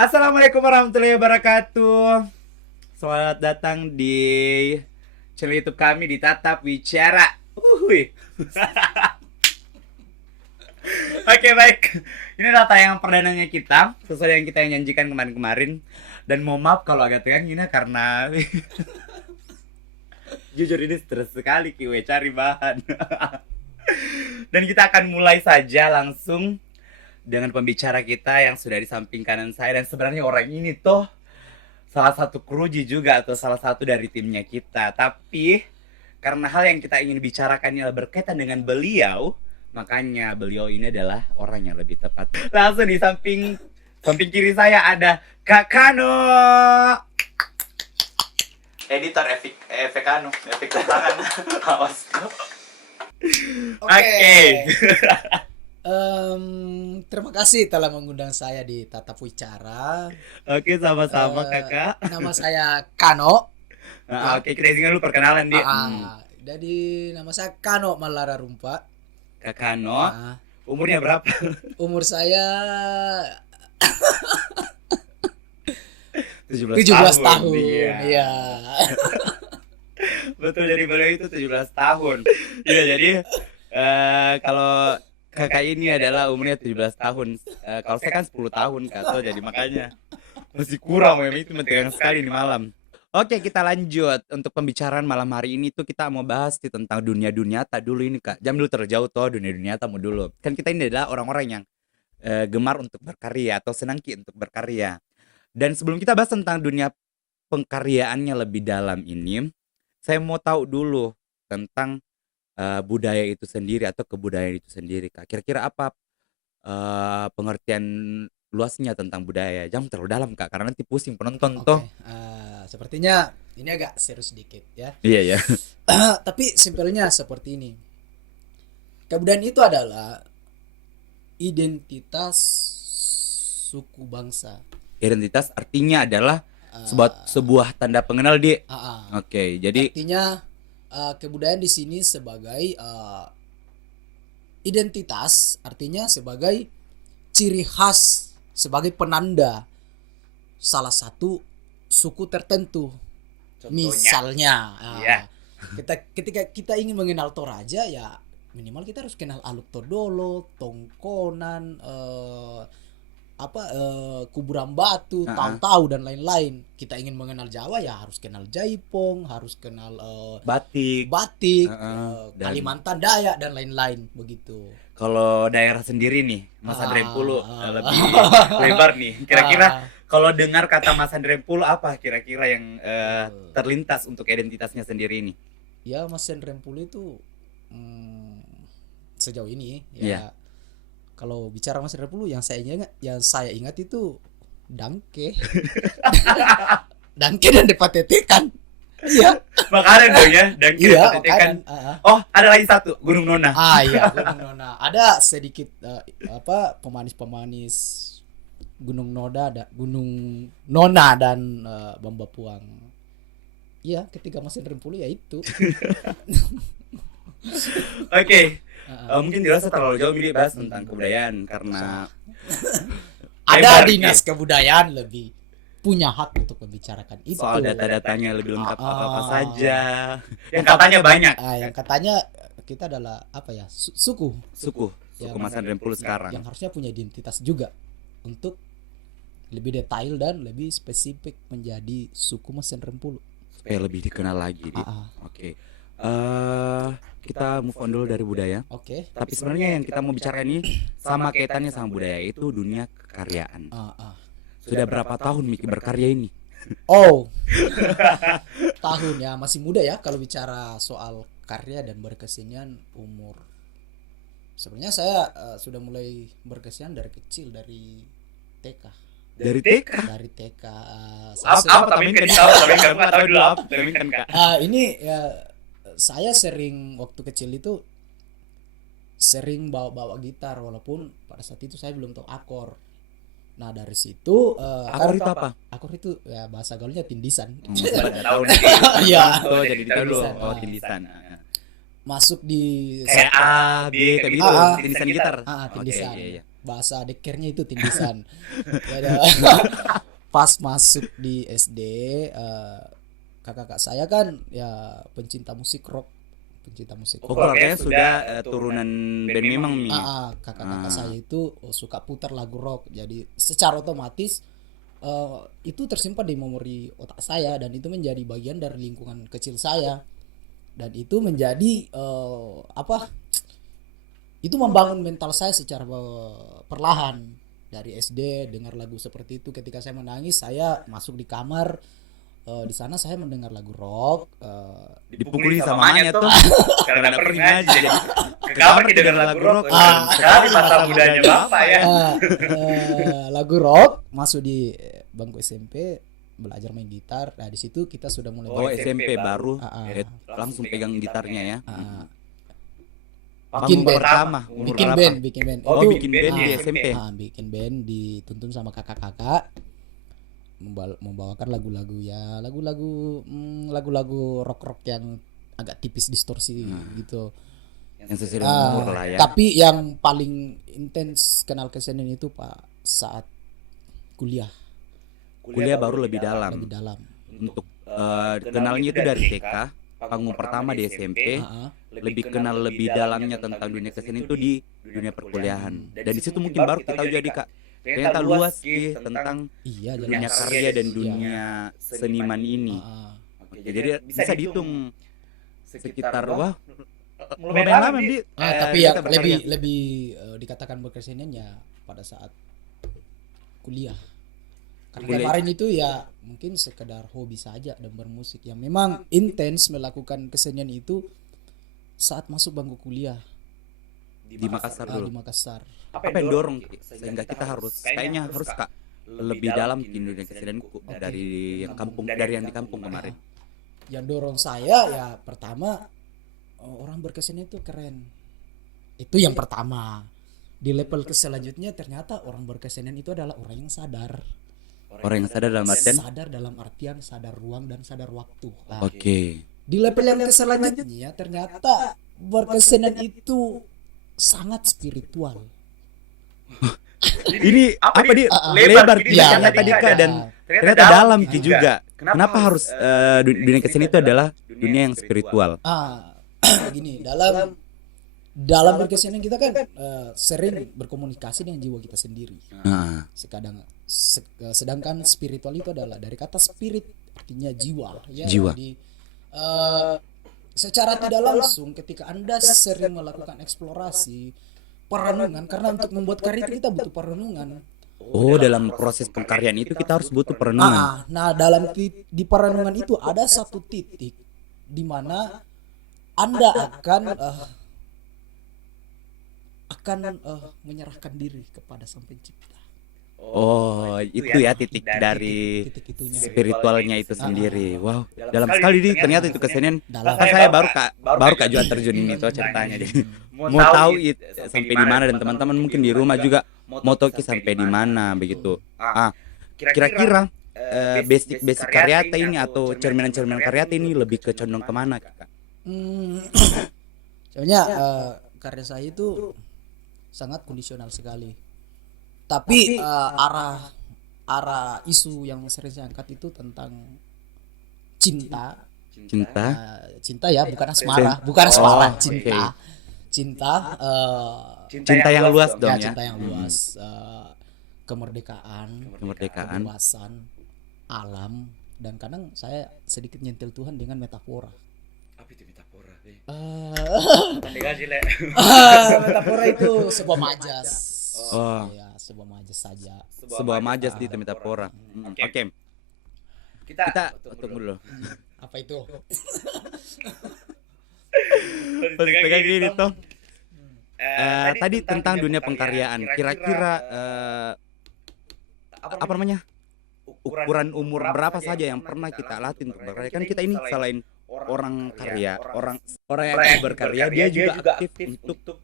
Assalamualaikum warahmatullahi wabarakatuh. Selamat datang di channel YouTube kami di Tatap Bicara. Uhuy. Oke, baik. Ini adalah tayangan perdananya kita, sesuai yang kita janjikan kemarin-kemarin. Dan mohon maaf kalau agak tegang ini karena jujur ini stres sekali kiwe cari bahan. Dan kita akan mulai saja langsung dengan pembicara kita yang sudah di samping kanan saya. Dan sebenarnya orang ini tuh salah satu kruji juga atau salah satu dari timnya kita. Tapi karena hal yang kita ingin bicarakan ini berkaitan dengan beliau, makanya beliau ini adalah orang yang lebih tepat. Langsung di samping kiri saya ada Kak Kano, editor efek Kano, efek tangan. Awas. Oke. Terima kasih telah mengundang saya di Tatap Wicara. Oke, sama-sama Kakak. Nama saya Kano. Oke, kita izin dulu perkenalan dia. Jadi nama saya Kano Malara Rumpa. Kak Kano, umurnya berapa? Umur saya 17 tahun. Iya. Betul, jadi beliau itu 17 tahun. Iya, jadi kalau kakak ini adalah umurnya 17 tahun. Kalau saya kan 10 tahun, Kak. So, jadi makanya masih kurang, memang itu mentegang sekali di malam. Oke, kita lanjut. Untuk pembicaraan malam hari ini tuh kita mau bahas tentang dunia-dunia nyata dulu ini, Kak. Jam dulu terjauh tuh dunia-dunia nyata mau dulu. Kan kita ini adalah orang-orang yang gemar untuk berkarya atau senangki untuk berkarya. Dan sebelum kita bahas tentang dunia pengkaryaannya lebih dalam ini, saya mau tahu dulu tentang budaya itu sendiri atau kebudayaan itu sendiri, Kak. Kira-kira apa pengertian luasnya tentang budaya? Jangan terlalu dalam, Kak, karena nanti pusing penonton toh. Sepertinya ini agak serius sedikit ya. Iya ya. Tapi simpelnya seperti ini. Kebudayaan itu adalah identitas suku bangsa. Identitas artinya adalah sebuah tanda pengenal di. Oke, jadi artinya kebudayaan di sini sebagai identitas, artinya sebagai ciri khas, sebagai penanda salah satu suku tertentu. contohnya. Misalnya, Iya. ketika kita ingin mengenal Toraja, ya minimal kita harus kenal Aluk Todolo, Tongkonan, kuburan batu, tahu-tahu dan lain-lain. Kita ingin mengenal Jawa, ya harus kenal Jaipong, harus kenal batik, dan Kalimantan, Dayak dan lain-lain begitu. Kalau daerah sendiri nih, Mas Andrempulu lebih lebar nih. Kira-kira kalau dengar kata Mas Andrempulu apa kira-kira yang terlintas untuk identitasnya sendiri ini? Ya, Mas Andrempulu itu sejauh ini ya. Iya. Kalau bicara Mas Andrempulu yang saya ingat itu Dangke. Dangke dan Depatetekan. Iya. Makanan dong ya, dan Iya, kan. Oh, ada lagi satu, Gunung Nona. Iya, Gunung Nona. Ada sedikit pemanis-pemanis Gunung Nona dan Bambapuang. Iya, ketika Mas Andrempulu ya itu. Oke. Mungkin dirasa terlalu jauh ini bahas tentang kebudayaan karena ada dinas kebudayaan lebih punya hak untuk membicarakan itu. Soal data-datanya lebih lengkap apa saja. Yang katanya banyak. Yang katanya kita adalah apa ya? Suku Mas Andrempulu sekarang. Yang harusnya punya identitas juga untuk lebih detail dan lebih spesifik menjadi suku Mas Andrempulu. Supaya lebih dikenal lagi. Oke. Kita move on dulu dari budaya. Oke. Tapi sebenarnya yang kita mau bicara ini sama kaitannya sama budaya, itu dunia kekaryaan. Sudah berapa tahun Miki berkarya ini? Tahun ya, masih muda ya kalau bicara soal karya dan berkesenian. Umur sebenarnya saya sudah mulai berkesenian dari kecil, dari TK. Dari TK? Dari TK. Apa taminkan tahu dulu apa taminkan, Kak? Ini ya, saya sering waktu kecil itu sering bawa gitar, walaupun pada saat itu saya belum tahu akor. Nah, dari situ akor itu apa? Akor itu ya bahasa gaulnya tindisan. Tahu nih. Iya. Jadi tahu dulu. Tindisan. Masuk di kayak A, B, kayak gitu, tindisan gitar. Tindisan. bahasa dekernya itu tindisan. Ya, pas masuk di SD, kakak-kakak saya kan ya pencinta musik rock, pencinta musik Oh, rock. keluarganya sudah turunan band memang Mi. Kakak-kakak Ah. saya itu suka putar lagu rock, jadi secara otomatis itu tersimpan di memori otak saya dan itu menjadi bagian dari lingkungan kecil saya, dan itu menjadi apa, itu membangun mental saya secara perlahan. Dari SD dengar lagu seperti itu, ketika saya menangis saya masuk di kamar, di sana saya mendengar lagu rock, Dipukuli sama mamanya tuh karena pernah ngaji jadi ke kamar kita dengar lagu rock. Sekali masa mudanya Bapak ya. Lagu rock, masuk di bangku SMP belajar main gitar. Nah di situ kita sudah mulai Oh, SMP baru langsung pegang gitarnya ya. Panggung pertama umur bikin berapa? band, bikin band. Oh, Itu, bikin band di SMP. bikin band dituntun sama kakak-kakak, membawakan lagu-lagu ya, lagu-lagu rock-rock yang agak tipis distorsi gitu. Yang sesuai dengan umur lah ya. Tapi yang paling intens kenal kesenian itu Pak saat kuliah Kuliah baru lebih dalam. lebih dalam. Untuk kenalnya itu dari TK, panggung pertama di SMP. Lebih kenal lebih dalamnya tentang dunia kesenian itu di dunia perkuliahan. Dan di situ mungkin baru kita tahu jadi Kak, ternyata luas sih tentang Iya, dunia jelas. karya dan dunia seniman ini. Oke, jadi bisa dihitung sekitar wah lumayan lama di Tapi ya kita berkarya. lebih dikatakan berkesenian ya pada saat kuliah. Karena Kuliah. kemarin itu ya mungkin sekedar hobi saja dan bermusik, yang memang intens melakukan kesenian itu saat masuk bangku kuliah di Makassar di dulu. Makassar. Apa yang dorong sehingga kita harus kayaknya harus Kak lebih dalam di dunia kesenian dari yang kampung, dari yang di kampung kemarin. Yang dorong saya ya pertama, orang berkesenian itu keren. Itu yang pertama. Di level selanjutnya ternyata orang berkesenian itu adalah orang yang sadar. Orang yang sadar dalam artian Sadar dalam artian sadar ruang dan sadar waktu. Nah, oke. di level yang selanjutnya ternyata berkesenian itu sangat spiritual. Ini apa dia lebar Iya, kisahnya tadi Kak, dan ternyata dalam Ki juga. Kenapa harus dunia kesenian itu adalah dunia yang spiritual? Begini, dalam berkesenian kita kan sering berkomunikasi dengan jiwa kita sendiri. Nah, Sedangkan spiritual itu adalah dari kata spirit, artinya jiwa. Ya, Jiwa. Jadi secara tidak langsung ketika Anda sering melakukan eksplorasi, perenungan, karena untuk membuat karya itu kita butuh perenungan. oh dalam proses pengkaryaan itu kita harus butuh perenungan. Nah, dalam di perenungan itu ada satu titik di mana Anda akan menyerahkan diri kepada Sang Pencipta. Oh, itu ya titik dari Titik itunya. spiritualnya itu sendiri. Wow, dalam sekali di ternyata itu kesenian. Dalam. Kan saya baru kak Juan terjun ini tuh ceritanya. Jadi mau tahu sampai di mana, dan teman-teman mungkin di rumah juga mau tahu sampai di mana begitu. Kira-kira basic karyata ini atau cerminan karyata ini lebih ke condong kemana Kak? Sebenarnya karya saya itu sangat kondisional sekali. Tapi arah isu yang sering saya angkat itu tentang cinta. Cinta ya, bukan asmara, cinta. Cinta yang luas dong ya. Cinta yang luas. Kemerdekaan, kebebasan, alam, dan kadang saya sedikit nyentil Tuhan dengan metafora. Apa itu metafora? Metafora itu sebuah majas. Oh. Ya, sebuah majas saja. Sebuah majas di metafora. Oke. Kita tunggu dulu. Apa itu? Pegang gini toh. Tadi tentang dunia pengkaryaan. Kira-kira apa namanya? Ukuran umur berapa saja yang pernah kita latih untuk berkarya? Kan kita ini selain orang karya, orang yang berkarya, dia juga aktif untuk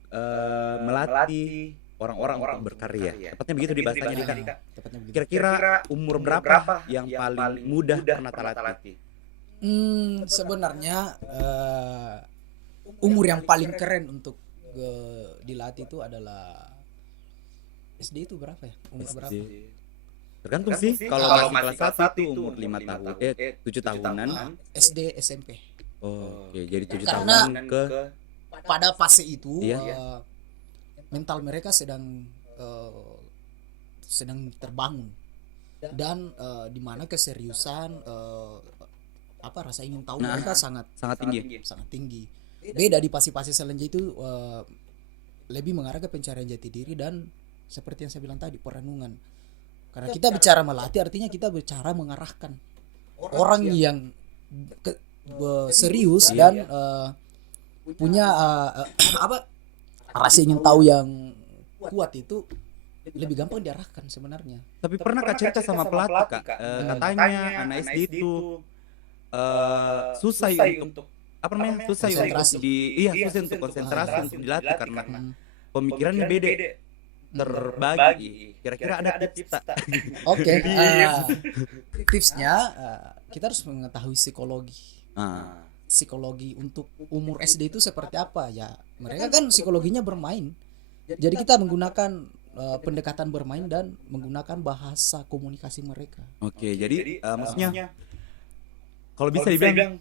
melatih orang-orang untuk berkarya. Tepatnya begitu di bahasanya Dika. Kira-kira umur berapa yang paling mudah pernah latih? Sebenarnya umur yang paling keren untuk dilatih itu adalah SD itu berapa ya? Umur berapa? SD. Tergantung sih. Kalau masih kelas 1 itu umur 5 tahun, 7 tahunan. SD, SMP. Oh, oke, jadi 7 Karena tahunan ke pada fase itu Iya. mental mereka sedang terbangun dan di mana keseriusan rasa ingin tahu Nah, mereka sangat sangat tinggi. sangat tinggi. Beda di fase-fase selanjutnya itu lebih mengarah ke pencarian jati diri dan seperti yang saya bilang tadi, perenungan. Karena kita bicara melatih artinya kita bicara mengarahkan orang yang serius dan punya rasa ingin tahu yang kuat itu lebih gampang diarahkan sebenarnya. Tapi pernah Kak cerita sama pelatih Kak, katanya anak SD itu susah untuk apa namanya? Susah Konsentrasi. susah untuk konsentrasi untuk dilatih karena pemikirannya beda, terbagi. Kira-kira ada tips tak? Oke, tipsnya kita harus mengetahui psikologi untuk umur SD itu seperti apa ya. Mereka kan psikologinya bermain. Jadi kita menggunakan pendekatan bermain dan menggunakan bahasa komunikasi mereka. Oke, jadi maksudnya kalau bisa dibilang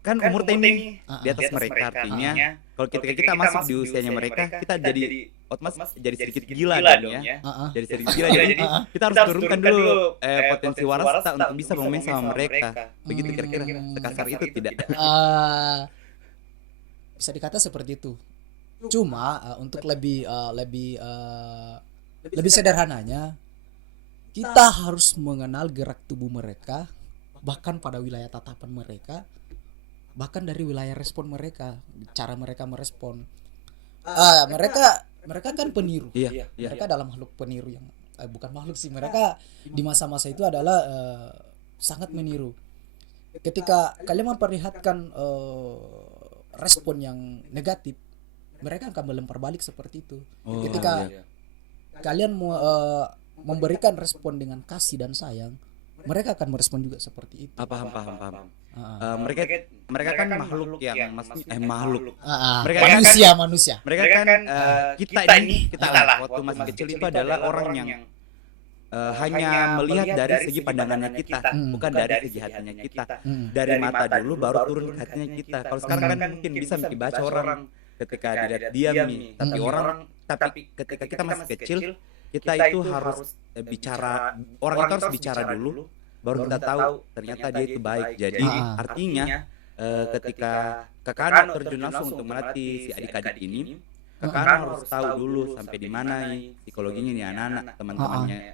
kan umur ini di atas mereka, artinya kalau kita masuk di usianya mereka, kita jadi otomatis jadi sedikit gila dong ya. Jadi sedikit gila, jadi kita harus turunkan dulu potensi waras kita untuk bisa bermain sama mereka. Begitu kira-kira, sekasar itu tidak? Bisa dikata seperti itu. Cuma untuk lebih sederhananya, kita harus mengenal gerak tubuh mereka, bahkan pada wilayah tatapan mereka, bahkan dari wilayah respon mereka, cara mereka merespon. Mereka kan peniru. Iya. Mereka adalah makhluk peniru yang bukan makhluk sih. Mereka di masa-masa itu adalah sangat meniru. Ketika kalian memperlihatkan respon yang negatif, mereka akan melempar balik seperti itu. Ketika kalian memberikan respon dengan kasih dan sayang, mereka akan merespon juga seperti itu. Paham. Mereka kan makhluk yang maksudnya Manusia. Mereka kan kita lah waktu masih kecil itu adalah orang yang hanya melihat dari segi pandangannya kita, bukan dari segi hatinya kita. Dari mata dulu baru turun ke hatinya kita. Kalau sekarang kan mungkin bisa dibaca orang ketika dilihat diam nih, tapi ketika kita masih kecil, kita itu harus bicara, orang itu harus bicara dulu, baru kita tahu ternyata dia itu baik. Jadi artinya ketika kakak terjun langsung untuk melatih si adik-adik ini, kakak harus tahu dulu sampai di mana psikologinya nih anak-anak,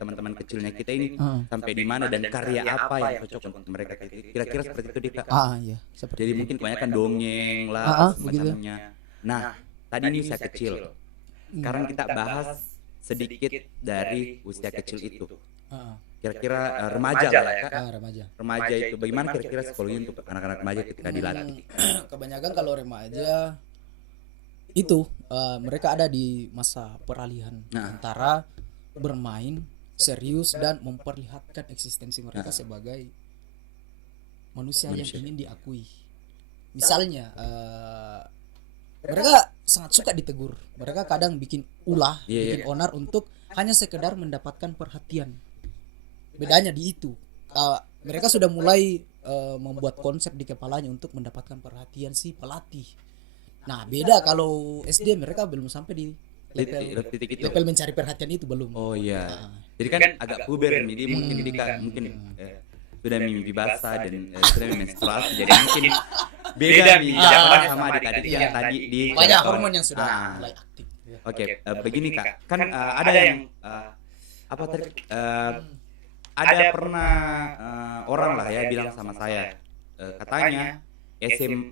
teman-teman kecilnya kita ini sampai di mana dan karya apa yang cocok untuk mereka. Kira-kira seperti itu Dika. Iya, seperti Jadi mungkin kebanyakan dongeng lah semacamnya. Nah, tadi ini usia kecil. Sekarang kita bahas sedikit dari usia kecil itu. Kira-kira remaja lah ya Kak. Remaja itu bagaimana kira-kira psikologi untuk anak-anak remaja ketika dilatih? Kebanyakan kalau remaja itu mereka ada di masa peralihan antara bermain serius dan memperlihatkan eksistensi mereka sebagai manusia yang ingin diakui. Misalnya mereka sangat suka ditegur. Mereka kadang bikin ulah, bikin onar untuk hanya sekedar mendapatkan perhatian. Bedanya di itu. Mereka sudah mulai membuat konsep di kepalanya untuk mendapatkan perhatian si pelatih. Nah, beda kalau SD mereka belum sampai di level mencari perhatian itu belum. Oh iya. Jadi kan agak puber, jadi mungkin Dika sudah mimpi basah dan sudah menstruasi, jadi mungkin beda nih sama adik-adik yang tadi di banyak hormon yang sudah mulai aktif. Oke, begini Kak, kan ada yang ada pernah orang lah ya bilang sama saya, katanya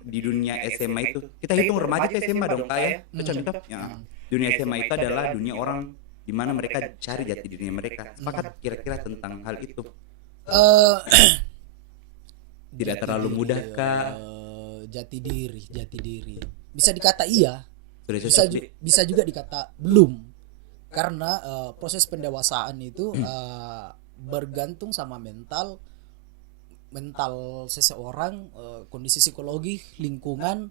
di dunia SMA itu kita hitung remaja ke SMA dong Kak ya, contoh ya. Dunia SMA itu adalah dunia orang di mana mereka cari jati diri mereka. Sepakat kira-kira tentang hal itu? Tidak terlalu mudah Kak. Jati diri bisa dikata iya, bisa juga dikata belum, karena proses pendewasaan itu bergantung sama mental seseorang, kondisi psikologi, lingkungan,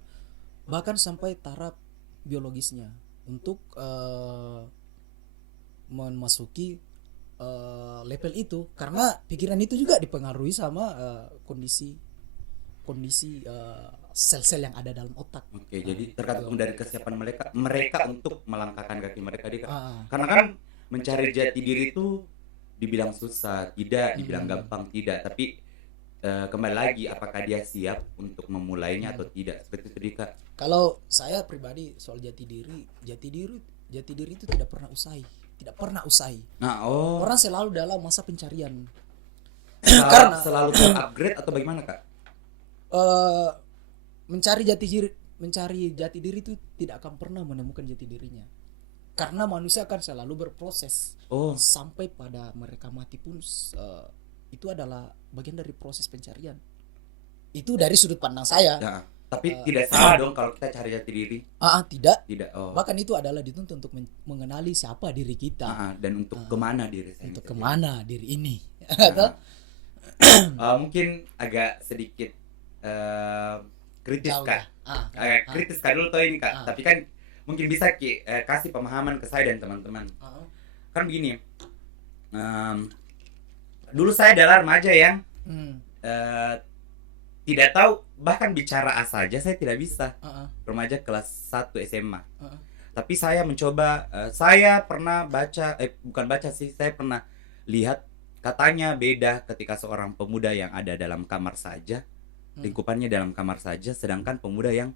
bahkan sampai taraf biologisnya untuk memasuki level itu, karena pikiran itu juga dipengaruhi sama kondisi sel-sel yang ada dalam otak. Oke, jadi tergantung dari kesiapan mereka untuk melangkahkan kaki mereka di. Ah, Karena kan mencari jati diri itu dibilang susah, tidak, dibilang gampang, tidak. Tapi kembali lagi, apakah dia siap untuk memulainya atau tidak? Seperti itu, Dika. kalau saya pribadi soal jati diri itu tidak pernah usai. Nah, Orang selalu dalam masa pencarian. selalu terupgrade atau bagaimana, Kak? eh mencari jati diri itu tidak akan pernah menemukan jati dirinya, karena manusia akan selalu berproses sampai pada mereka mati pun. Itu adalah bagian dari proses pencarian, itu dari sudut pandang saya. Ya, tapi tidak salah dong kalau kita cari jati diri. Tidak. Oh. Bahkan itu adalah dituntut untuk mengenali siapa diri kita, Dan untuk kemana diri saya. untuk kemana diri ini. Mungkin agak sedikit kritis, Jauh Kak. ya. Agak kritis Kak dulu toh ini, Kak. Tapi kan mungkin bisa kasih pemahaman ke saya dan teman-teman. Kan begini. Dulu saya adalah remaja yang tidak tahu, bahkan bicara A saja saya tidak bisa. Remaja kelas 1 SMA. Tapi saya mencoba, saya pernah baca, bukan baca sih, saya pernah lihat katanya beda ketika seorang pemuda yang ada dalam kamar saja, lingkupannya dalam kamar saja, sedangkan pemuda yang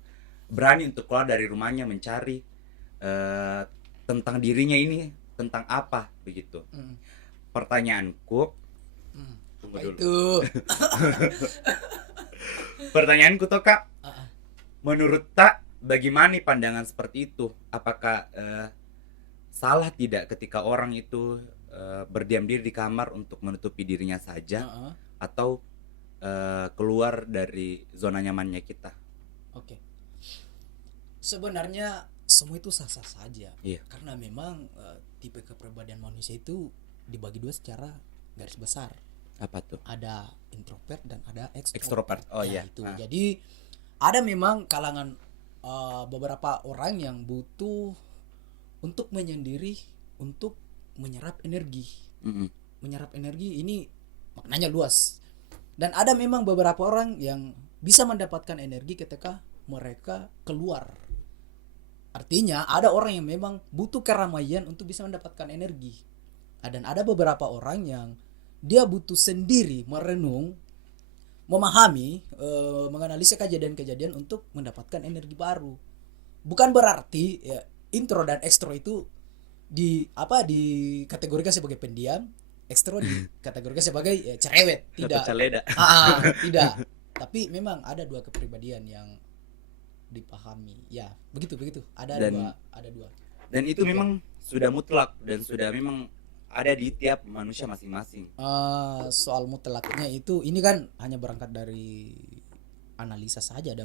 berani untuk keluar dari rumahnya mencari tentang dirinya ini, tentang apa begitu. Pertanyaanku, tunggu dulu. Itu Pertanyaanku tuh, Kak, menurut Tak, bagaimana pandangan seperti itu? Apakah salah tidak ketika orang itu berdiam diri di kamar untuk menutupi dirinya saja, atau keluar dari zona nyamannya kita? Oke. Sebenarnya semua itu sah-sah saja. Iya. Karena memang tipe kepribadian manusia itu dibagi dua secara garis besar. Apa tuh? Ada introvert dan ada Extrovert. Oh iya. Itu. Jadi ada memang kalangan beberapa orang yang butuh untuk menyendiri, untuk menyerap energi. Menyerap energi ini maknanya luas. Dan ada memang beberapa orang yang bisa mendapatkan energi ketika mereka keluar. Artinya ada orang yang memang butuh keramaian untuk bisa mendapatkan energi. Dan ada beberapa orang yang dia butuh sendiri merenung, memahami, menganalisa kejadian-kejadian untuk mendapatkan energi baru. Bukan berarti ya, intro dan ekstro itu dikategorikan sebagai pendiam, ekstro dikategorikan sebagai cerewet. Tidak. Tidak. Tapi memang ada dua kepribadian yang dipahami. Ya, begitu. Ada dua. Dan itu memang sudah mutlak dan sudah memang ada di tiap manusia masing-masing. Soal mutlaknya itu, ini kan hanya berangkat dari analisa saja dan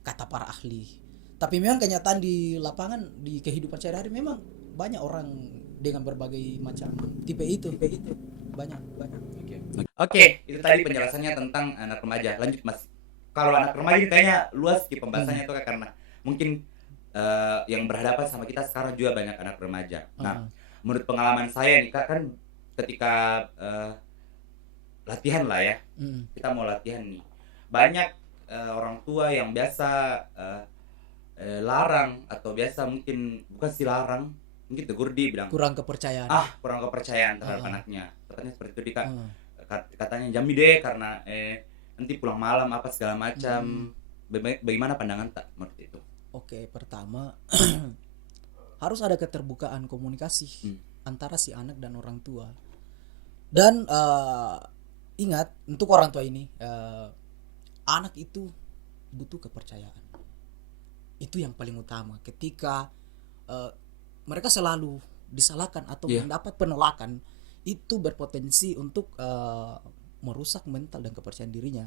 kata para ahli. Tapi memang kenyataan di lapangan, di kehidupan sehari-hari memang banyak orang dengan berbagai macam tipe itu. Banyak. Oke, itu tadi penjelasannya tentang anak remaja. Lanjut, Mas. Kalau anak remaja ini kayaknya luas di pembahasannya tuh, karena mungkin yang berhadapan sama kita sekarang juga banyak anak remaja. Nah, menurut pengalaman saya nih, Kak, kan ketika latihan lah ya, kita mau latihan nih, banyak orang tua yang biasa larang, atau biasa mungkin bukan sih larang, mungkin tegur, dia bilang kurang kepercayaan terhadap anaknya. Katanya seperti itu, Kak. Katanya jambi deh karena nanti pulang malam apa segala macam. Bagaimana pandangan Tak menurut itu? Oke, pertama harus ada keterbukaan komunikasi antara si anak dan orang tua. Dan ingat, untuk orang tua ini, anak itu butuh kepercayaan. Itu yang paling utama. Ketika mereka selalu disalahkan atau mendapat penolakan, itu berpotensi untuk merusak mental dan kepercayaan dirinya.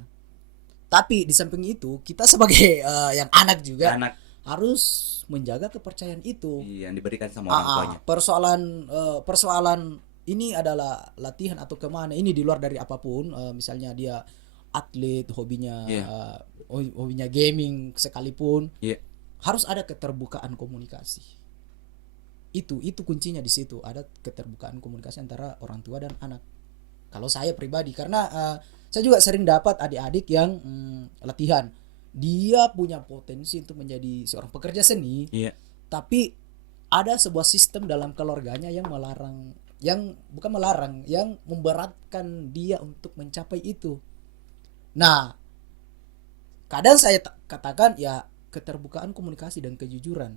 Tapi di samping itu, kita sebagai yang anak juga harus menjaga kepercayaan itu yang diberikan sama orang tuanya. Persoalan ini adalah latihan atau kemana, ini di luar dari apapun. Misalnya dia atlet, hobinya gaming sekalipun, harus ada keterbukaan komunikasi. Itu kuncinya di situ, ada keterbukaan komunikasi antara orang tua dan anak. Kalau saya pribadi, karena saya juga sering dapat adik-adik yang latihan, dia punya potensi untuk menjadi seorang pekerja seni, Iya. tapi ada sebuah sistem dalam keluarganya yang melarang, yang bukan melarang, yang memberatkan dia untuk mencapai itu. Nah, kadang saya katakan ya keterbukaan komunikasi dan kejujuran.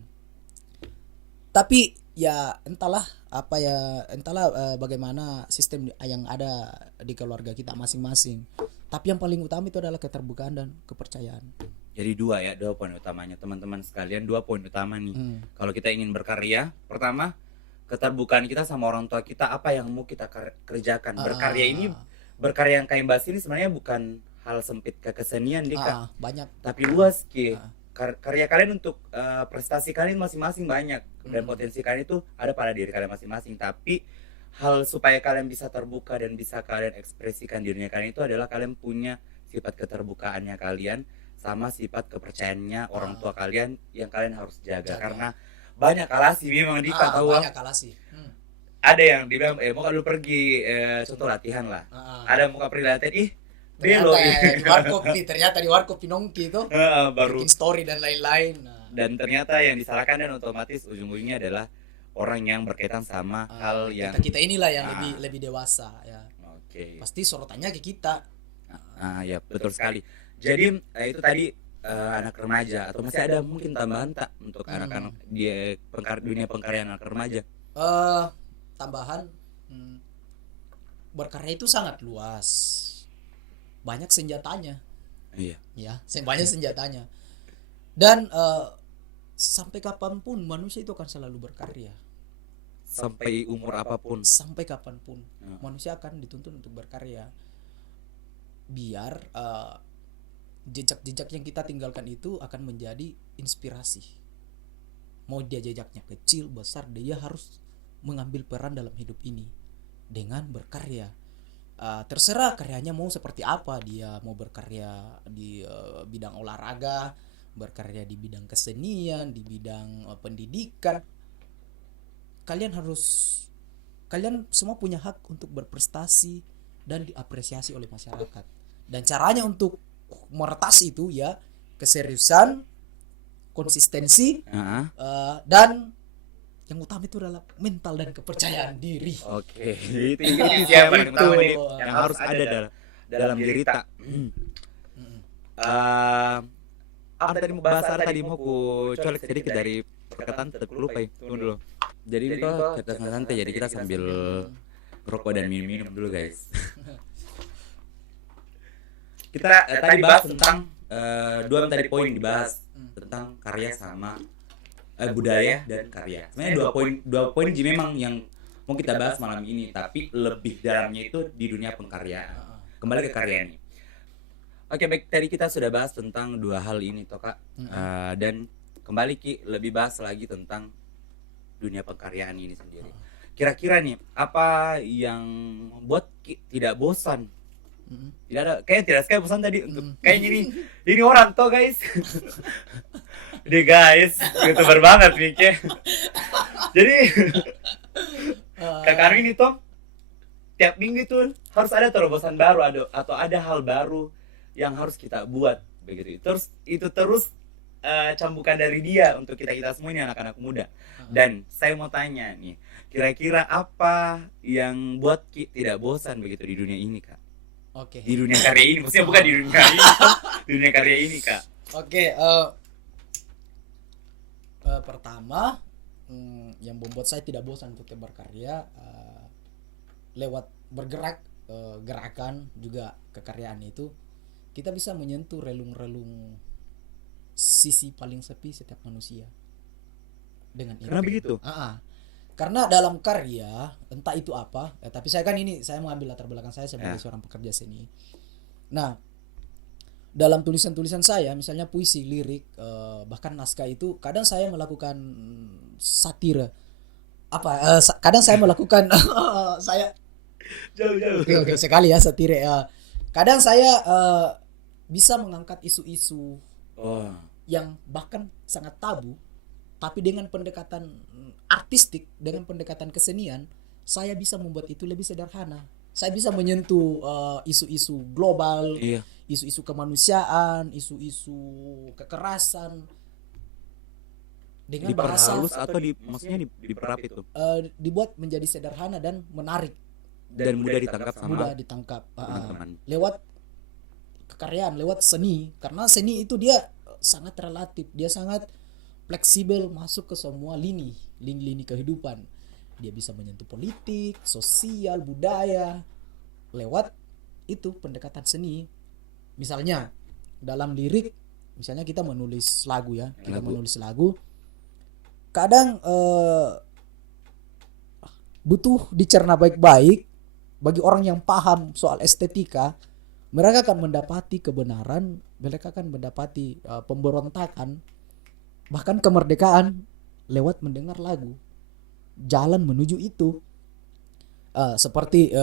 Tapi ya entahlah apa ya, entahlah bagaimana sistem yang ada di keluarga kita masing-masing. Tapi yang paling utama itu adalah keterbukaan dan kepercayaan. Jadi dua poin utamanya teman-teman sekalian, 2 poin utama nih. Kalau kita ingin berkarya, pertama keterbukaan kita sama orang tua kita, apa yang mau kita kerjakan. Berkarya ini, berkarya yang kayak bahas ini sebenarnya bukan hal sempit ke kesenian deh Kak. Banyak. Tapi luas Ki. Karya kalian untuk prestasi kalian masing-masing banyak, dan potensi kalian itu ada pada diri kalian masing-masing. Tapi hal supaya kalian bisa terbuka dan bisa kalian ekspresikan dirinya kalian itu adalah kalian punya sifat keterbukaannya kalian sama sifat kepercayaannya orang tua kalian yang kalian harus jaga. Karena banyak kalah sih memang Dika tahu. Banyak kalah sih. Ada yang dibilang mau dulu pergi contoh latihan lah. Ada muka pergi latihan, belo ternyata di warkop Pinongki itu baru bikin story dan lain-lain. Dan ternyata yang disalahkan dan otomatis ujung-ujungnya adalah orang yang berkaitan sama hal yang kita inilah yang lebih dewasa ya. Oke. Pasti sorotannya ke kita. Ya betul sekali. Jadi itu tadi anak remaja, atau masih ada mungkin tambahan tak untuk anak-anak di dunia pengkaryaan anak remaja? Tambahan, berkarya itu sangat luas, banyak senjatanya. Iya. Ya, banyak senjatanya. Dan sampai kapanpun manusia itu akan selalu berkarya. Sampai umur apapun. Sampai kapanpun manusia akan dituntut untuk berkarya. Biar jejak-jejak yang kita tinggalkan itu akan menjadi inspirasi. Mau dia jejaknya kecil, besar, dia harus mengambil peran dalam hidup ini dengan berkarya. Terserah karyanya mau seperti apa, dia mau berkarya di bidang olahraga, berkarya di bidang kesenian, di bidang pendidikan. Kalian semua punya hak untuk berprestasi dan diapresiasi oleh masyarakat. Dan caranya untuk meretas itu ya keseriusan, konsistensi, dan yang utama itu adalah mental dan kepercayaan diri. Oke, itu yang paling utama nih, yang harus ada dalam diri tak. Apa tadi mau bahas, tadi mau ku colek sedikit dari perkataan, tapi lupa ya. Tunggu dulu. Jadi ini tuh cerita santai, jadi kita sambil rokok dan minum dulu guys. Kita tadi bahas tentang dua tadi poin dibahas tentang karya sama budaya dan karya. Sebenarnya dua poin memang yang mau kita bahas malam ini, tapi lebih dalamnya itu di dunia pengkaryaan. Kembali ke karya ini. Oke, baik, tadi kita sudah bahas tentang dua hal ini toh Kak. Dan kembali Ki, lebih bahas lagi tentang dunia pengkaryaan ini sendiri. Kira-kira nih, apa yang membuat Ki tidak bosan? Tidak ada, kayaknya tidak sekali bosan tadi untuk kayaknya ini orang toh guys. Ini guys, YouTuber banget Mike. Jadi Kakak ini toh tiap minggu itu harus ada terobosan baru, atau ada hal baru yang harus kita buat begitu. Itu terus cambukan dari dia untuk kita semua ini anak-anak muda. Dan saya mau tanya nih, kira-kira apa yang buat Ki tidak bosan begitu di dunia ini Kak? Oke. Di dunia karya ini, maksudnya bukan di dunia ini, dunia karya ini Kak. Oke, pertama yang membuat saya tidak bosan untuk berkarya lewat bergerak, gerakan juga kekaryaan itu kita bisa menyentuh relung-relung sisi paling sepi setiap manusia dengan itu. Karena begitu. Karena dalam karya entah itu apa, tapi saya mengambil latar belakang saya sebagai seorang pekerja seni. Nah, dalam tulisan-tulisan saya, misalnya puisi, lirik, bahkan naskah itu kadang saya melakukan satire. Kadang saya melakukan saya jauh oke, sekali ya satire. Kadang saya bisa mengangkat isu-isu yang bahkan sangat tabu, Tapi dengan pendekatan artistik, dengan pendekatan kesenian, saya bisa membuat itu lebih sederhana. Saya bisa menyentuh isu-isu global, Iya. isu-isu kemanusiaan, isu-isu kekerasan dengan bahasa Diperhalus atau maksudnya diperapit tuh dibuat menjadi sederhana dan menarik, dan mudah ditangkap sama mudah ditangkap teman-teman. lewat kekaryaan, lewat seni. Karena seni itu dia sangat relatif, dia sangat fleksibel masuk ke semua lini kehidupan. Dia bisa menyentuh politik, sosial, budaya lewat itu pendekatan seni. Misalnya dalam lirik, misalnya kita menulis lagu ya, menulis lagu, kadang butuh dicerna baik-baik. Bagi orang yang paham soal estetika, mereka akan mendapati kebenaran, mereka akan mendapati pemberontakan, bahkan kemerdekaan lewat mendengar lagu. Jalan menuju itu seperti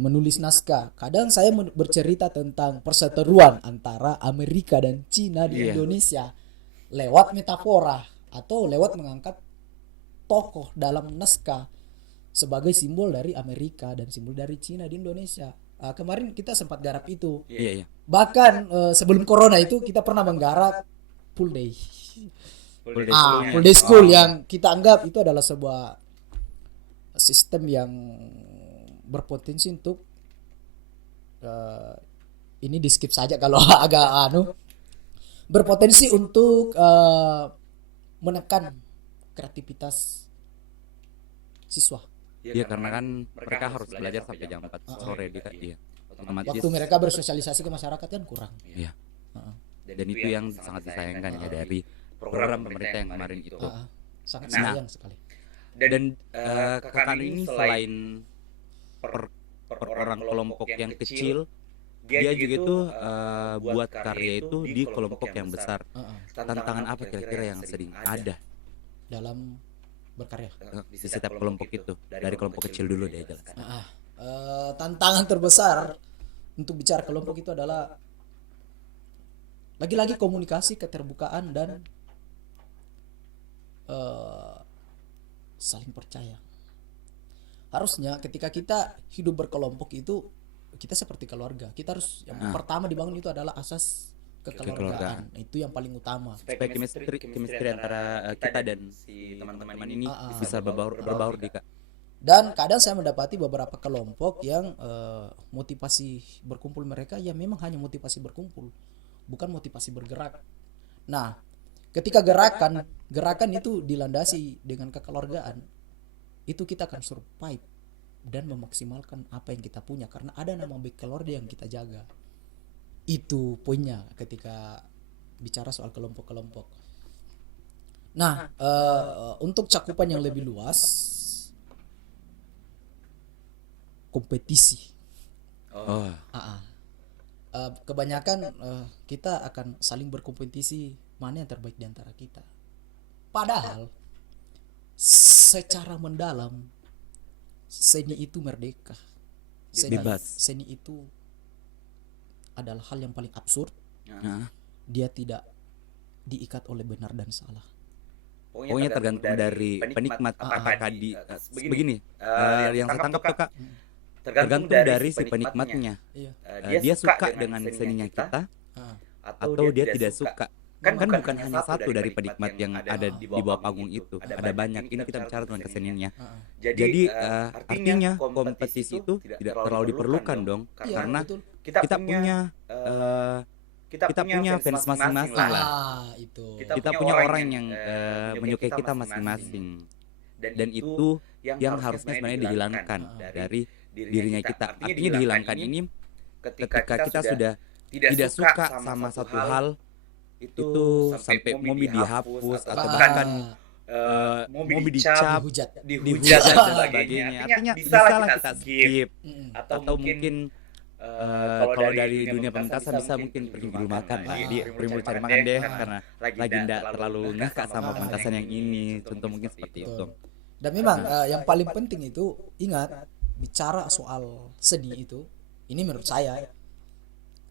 menulis naskah. Kadang saya bercerita tentang perseteruan antara Amerika dan Cina di Indonesia lewat metafora atau lewat mengangkat tokoh dalam naskah sebagai simbol dari Amerika dan simbol dari Cina di Indonesia. Kemarin kita sempat garap itu. Iya. Bahkan sebelum corona itu kita pernah menggarap full day. Full day school yang kita anggap itu adalah sebuah sistem yang berpotensi untuk ini di skip saja kalau agak berpotensi untuk menekan kreativitas siswa. Iya, karena kan mereka harus belajar sampai jam 4 sore di iya. Otomatis Waktu mereka bersosialisasi ke masyarakat kan kurang. Iya. Dan itu yang sangat disayangkan ya dari program pemerintah yang kemarin itu. Sangat sayang sekali. Dan kakak ini selain per orang kelompok yang kecil, dia juga itu buat karya itu di kelompok yang besar. Tantangan apa kira-kira yang sering ada dalam berkarya di setiap kelompok itu? Dari kelompok kecil dulu deh jelas. Tantangan terbesar untuk bicara kelompok itu adalah lagi-lagi komunikasi, keterbukaan, dan saling percaya. Harusnya ketika kita hidup berkelompok itu kita seperti keluarga. Kita harus yang pertama dibangun itu adalah asas kekeluargaan. Itu yang paling utama. Supaya chemistry antara kita dan si teman-teman ini bisa berbaur di Kak. Dan kadang saya mendapati beberapa kelompok yang motivasi berkumpul mereka ya memang hanya motivasi berkumpul, bukan motivasi bergerak. Nah, ketika gerakan itu dilandasi dengan kekeluargaan, itu kita akan survive dan memaksimalkan apa yang kita punya karena ada nama baik keluarga yang kita jaga. Itu poinnya ketika bicara soal kelompok-kelompok. Nah, untuk cakupan yang lebih luas, kompetisi. Kebanyakan kita akan saling berkompetisi mana yang terbaik di antara kita. Padahal secara mendalam seni itu merdeka. Seni itu adalah hal yang paling absurd. Dia tidak diikat oleh benar dan salah. Pokoknya tergantung dari penikmat. Apakah begini yang saya tangkap tuh Kak, tergantung dari si penikmatnya. Dia suka dengan seninya kita atau dia tidak suka. Kan bukan hanya satu dari penikmat yang ada di bawah panggung itu, ada banyak. Ini kita bicara tentang keseniannya. Jadi artinya kompetisi itu tidak terlalu diperlukan dong, karena kita punya fans masing-masing lah. Kita punya orang yang menyukai kita masing-masing, dan itu yang harusnya sebenarnya dihilangkan dari dirinya kita. Artinya dihilangkan ini ketika kita sudah tidak suka sama satu hal itu sampai mobil dihapus atau bahkan mobil dicap, dihujat dan sebagainya. Artinya bisa lah kita skip atau mungkin kalau dari dunia pementasan bisa mungkin pergi dulu makan lah, di pergi cari makan deh karena lagi tidak terlalu ngakak sama pementasan yang ini. Contoh mungkin seperti itu. Dan memang yang paling penting itu ingat, bicara soal seni itu, ini menurut saya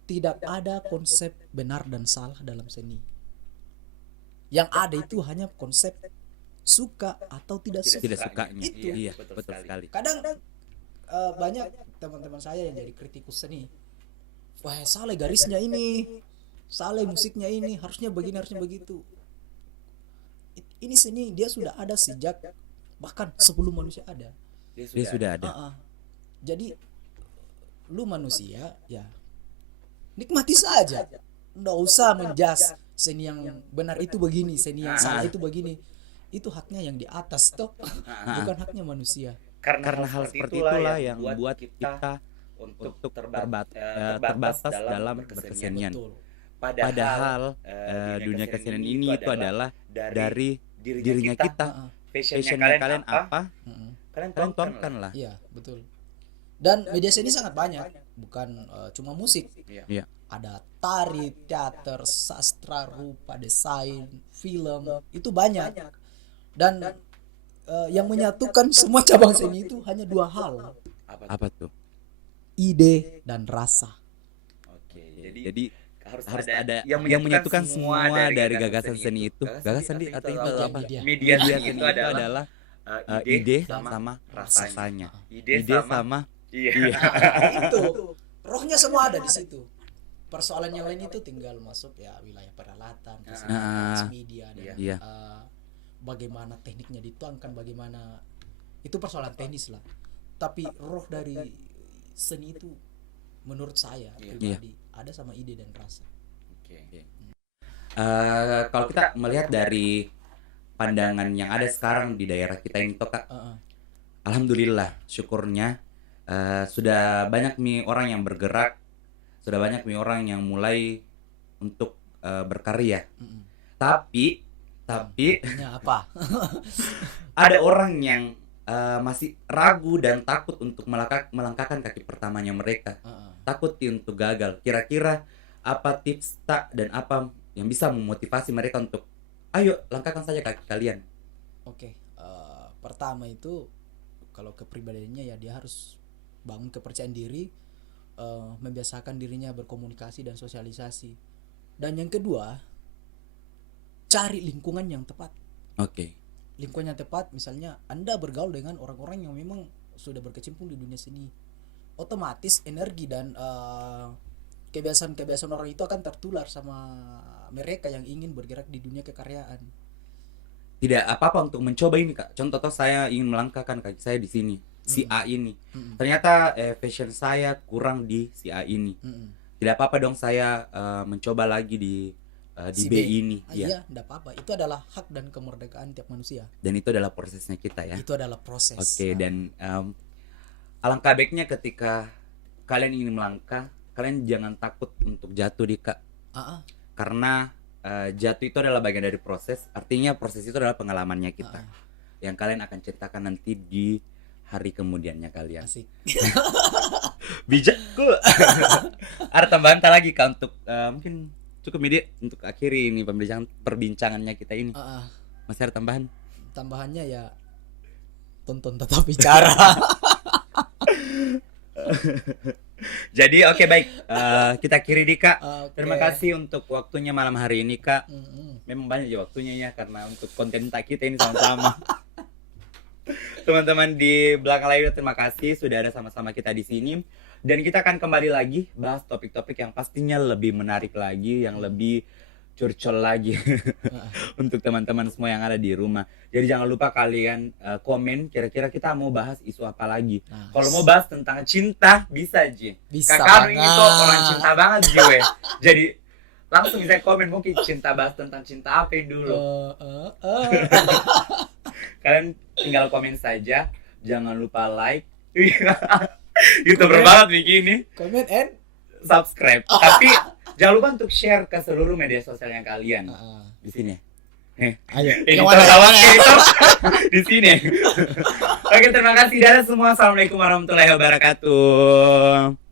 tidak ada konsep benar dan salah dalam seni. Yang ada itu hanya konsep suka atau tidak suka. Tidak sukanya. Itu. Iya, Betul betul sekali. sekali. Kadang banyak teman-teman saya yang jadi kritikus seni. Wah, salah garisnya ini, salah musiknya ini, harusnya begini, harusnya begitu. Ini seni dia sudah ada sejak bahkan sebelum manusia ada. Dia sudah ada. Ah, ah. Jadi lu manusia ya nikmati saja, nggak usah menjas seni yang benar itu begini, seni yang salah itu begini. Itu haknya yang di atas toh, bukan haknya manusia. Karena hal seperti itulah yang membuat kita untuk terbatas dalam berkesenian. Betul. Padahal dunia kesenian ini itu adalah dari dirinya kita. Ah, ah. Passionnya kalian apa? Mm-mm. Kalian Kalian tuangkan lah. Iya, betul. Dan media seni sangat banyak, bukan cuma musik. Iya. Ada tari, teater, sastra, rupa, desain, film, itu banyak. Dan yang menyatukan semua cabang seni itu hanya dua hal, Apa tuh? ide dan rasa. Oke, Jadi harus ada yang menyatukan semua dari gagasan seni itu. Gagasan seni atau itu apa? Media Media seni seni itu adalah ide sama sama rasanya. ide Ide sama sama iya. Itu rohnya semua ada di situ. Persoalan yang lain itu tinggal masuk ya wilayah peralatan, kesenian, media dan Iya. bagaimana tekniknya dituangkan, bagaimana itu persoalan teknis lah. Tapi roh dari seni itu menurut saya pribadi ada sama ide dan rasa. Oke. Kalau kita melihat dari pandangan yang ada sekarang di daerah kita ini toh Kak, alhamdulillah syukurnya sudah banyak nih orang yang bergerak, sudah banyak nih orang yang mulai untuk berkarya. Tapi Ini apa? ada orang yang masih ragu dan takut untuk melangkahkan kaki pertamanya mereka. Takut untuk gagal. Kira-kira apa tips tak dan apa yang bisa memotivasi mereka untuk ayo langkahkan saja kaki kalian? Oke, pertama itu kalau kepribadiannya ya dia harus bangun kepercayaan diri, membiasakan dirinya berkomunikasi dan sosialisasi. Dan yang kedua, cari lingkungan yang tepat. Oke. Lingkungan yang tepat, misalnya Anda bergaul dengan orang-orang yang memang sudah berkecimpung di dunia seni, otomatis energi dan kebiasaan-kebiasaan orang itu akan tertular sama mereka yang ingin bergerak di dunia kekaryaan. Tidak apa-apa untuk mencoba ini Kak. Contoh saya ingin melangkahkan kaki saya di sini, si A ini. Ternyata passion saya kurang di si A ini. Tidak apa-apa dong saya mencoba lagi di Si B B. ini. Iya, enggak apa-apa. Itu adalah hak dan kemerdekaan tiap manusia. Dan itu adalah prosesnya kita ya. Itu adalah proses. Oke, dan alangkah baiknya ketika kalian ingin melangkah, kalian jangan takut untuk jatuh di Kak. Karena jatuh itu adalah bagian dari proses. Artinya proses itu adalah pengalamannya kita, yang kalian akan ceritakan nanti di hari kemudiannya kalian. Asik. Bijak kok. Ada tambahan tak lagi Kak untuk mungkin cukup media untuk akhiri ini perbincangannya kita ini. Masih ada tambahan? Tambahannya ya tonton tetap bicara. Jadi oke baik, kita akhiri di Kak. Terima Oke. kasih untuk waktunya malam hari ini Kak. Memang banyak ya waktunya ya karena untuk konten tak kita ini sama-sama. Teman-teman di belakang layar terima kasih sudah ada sama-sama kita di sini. Dan kita akan kembali lagi bahas topik-topik yang pastinya lebih menarik lagi, yang lebih curcol lagi untuk teman-teman semua yang ada di rumah. Jadi jangan lupa kalian komen kira-kira kita mau bahas isu apa lagi. Kalau mau bahas tentang cinta bisa Ji. Bisa Kakak ini banget. tuh orang cinta banget Ji we. Jadi langsung bisa komen mungkin cinta bahas tentang cinta apa dulu. Kalian tinggal komen saja. Jangan lupa like. YouTuber banget begini. Comment and Subscribe. Tapi jangan lupa untuk share ke seluruh media sosialnya kalian. Di sini. ayo. Ini Yang mana, yang tahu mana? itu di sini. Oke, terima kasih dadah semua. Assalamualaikum warahmatullahi wabarakatuh.